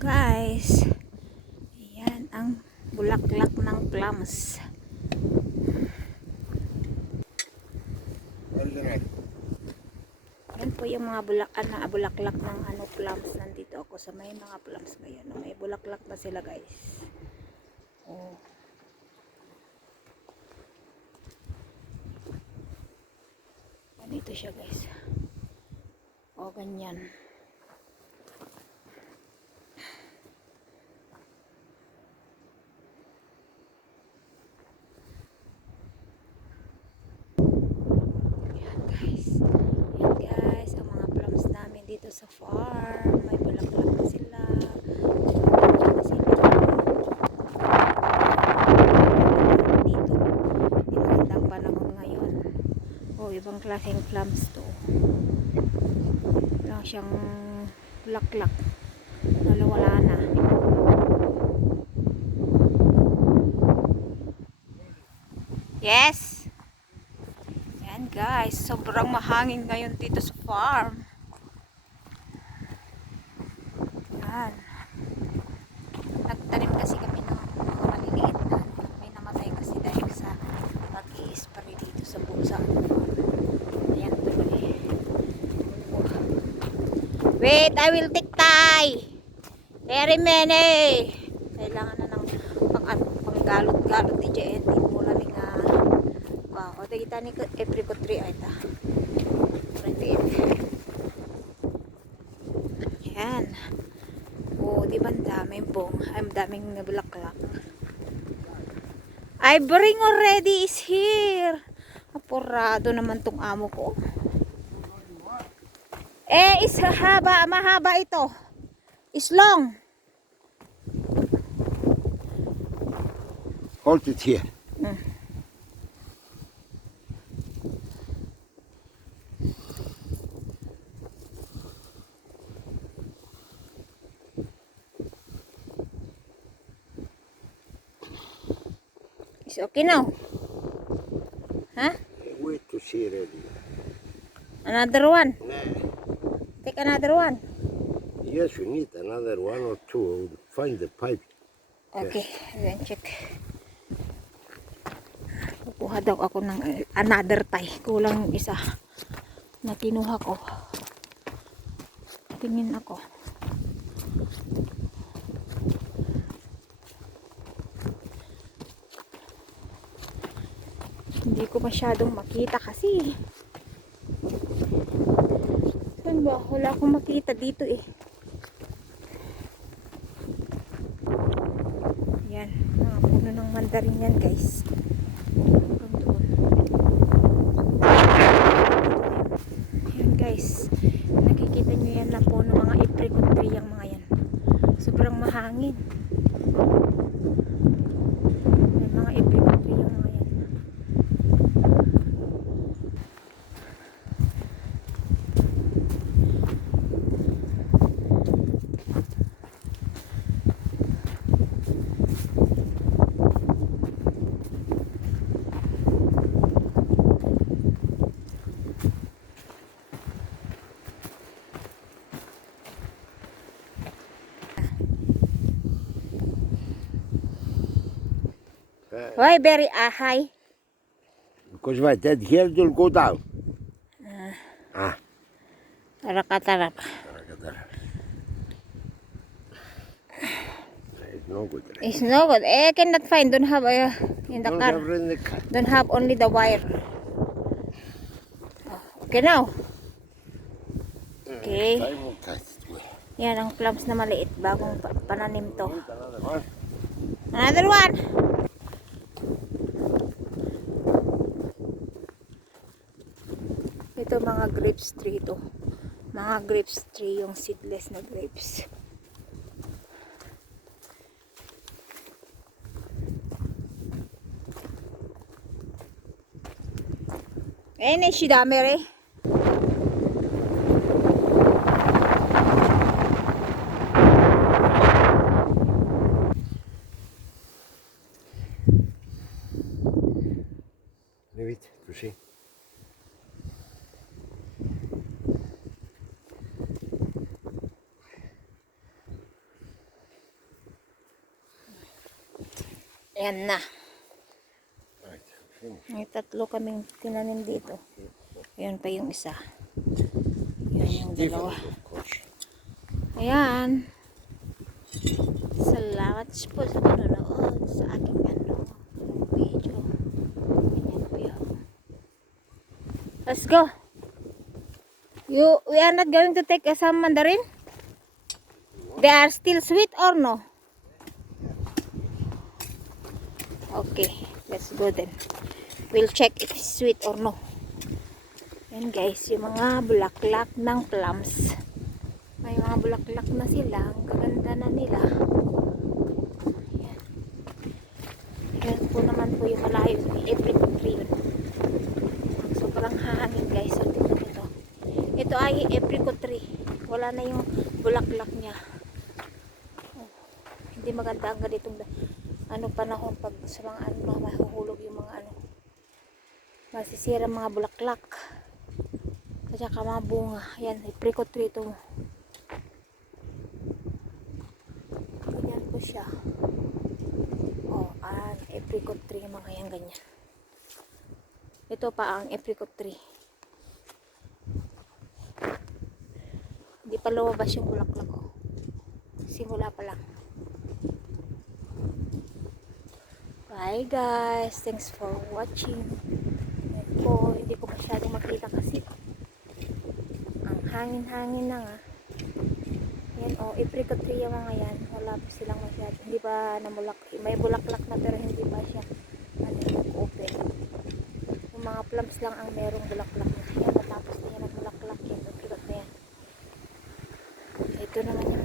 Guys, yan ang bulaklak ng plums. Yan po yung mga bulaklak ng plums. Nandito ako sa may mga plums ngayon. May bulaklak na sila, guys. Oh. Ganito siya, guys. O, ganyan. Dito sa farm, may bulaklak na sila. Dito, di magandang panahon ngayon. Oh, ibang klaseng plums to. Lang siyang bulaklak. Wala na. Yes! Yan guys, sobrang mahangin ngayon dito sa farm. Yan. Nagtanim kasi kami ng mga maliliit na. May namatay kasi dahil sa pag-i-spray dito sa bulsa. Ayan tuloy. Wait, I will take tie. Very many. Kailangan na ng panggalot-galot di dyan. Di mula ni nga. O, kita ni apricot tree. Ay, ta. Yan. Oh, di ba ang daming daming bulaklak. I bring already is here. Apurado naman tong amo ko. Is mahaba ito. Is long. Hold it here. It's okay now. Huh? Wait to see ready. Another one. Nah. Take another one. Yes, you need another one or two. Find the pipe. Okay, then check. Kukuha daw ako ng another tie. Kulang isa na kinuha ko. Tingin ako. Hindi ko masyadong makita kasi. Saan ba? Wala akong makita dito eh. Yan. Mga puno ng mandarin yan guys. Yan guys. Nakikita nyo yan na puno mga apricot tree yung mga yan. Sobrang mahangin. May mga apricot tree yung mga yan. Why very high? Because my dead here will go down. Tarap. It's no good. It's no good. I cannot find. Don't have in the car. Don't have only the wire. Okay now. Okay. Yan ang plums na maliit. Bagong pananim to. Another one. Ito mga grapes tree ito. Mga grapes tree, yung seedless na grapes. Ne shidame re. Leave it to see. Ayan na. Right, finished. May tatlo kaming tinanim dito. Ayan pa yung isa. Ayan yung dalawa. Different, of course. Ayan. Salamat po sa panonood sa aking video. Ayan po yun. Let's go. We are not going to take some mandarin? They are still sweet or no? Okay, let's go then. We'll check if it's sweet or no. Yan guys, yung mga bulaklak ng plums. May mga bulaklak na sila. Ang gaganda na nila. Yan. Yan po naman po yung malayo. Apricot tree yun. Sobrang hangin guys. So, tingnan ito. Ito ay apricot tree. Wala na yung bulaklak niya. Oh, hindi maganda ang ganitong panahon pag sa mga mahuhulog yung mga masisira mga bulaklak at saka mga bunga. Yan, apricot tree ito. Ganyan po siya. Oh, apricot tree mga yan, ganyan. Ito pa ang apricot tree. Hindi pa lumabas yung bulaklak ko. Simula pa lang. Bye guys, thanks for watching. Po, hindi ko masyadong makita kasi ang hangin-hangin na nga. Yan o, apricot tree yung mga yan. Wala pa silang masyado. Hindi pa namulak. May bulaklak na pero hindi pa siya nag-open. Yung mga plums lang ang merong bulaklak na. Yan, natapos na yan ang bulaklak. Yan, apricot na yan. Ito naman yung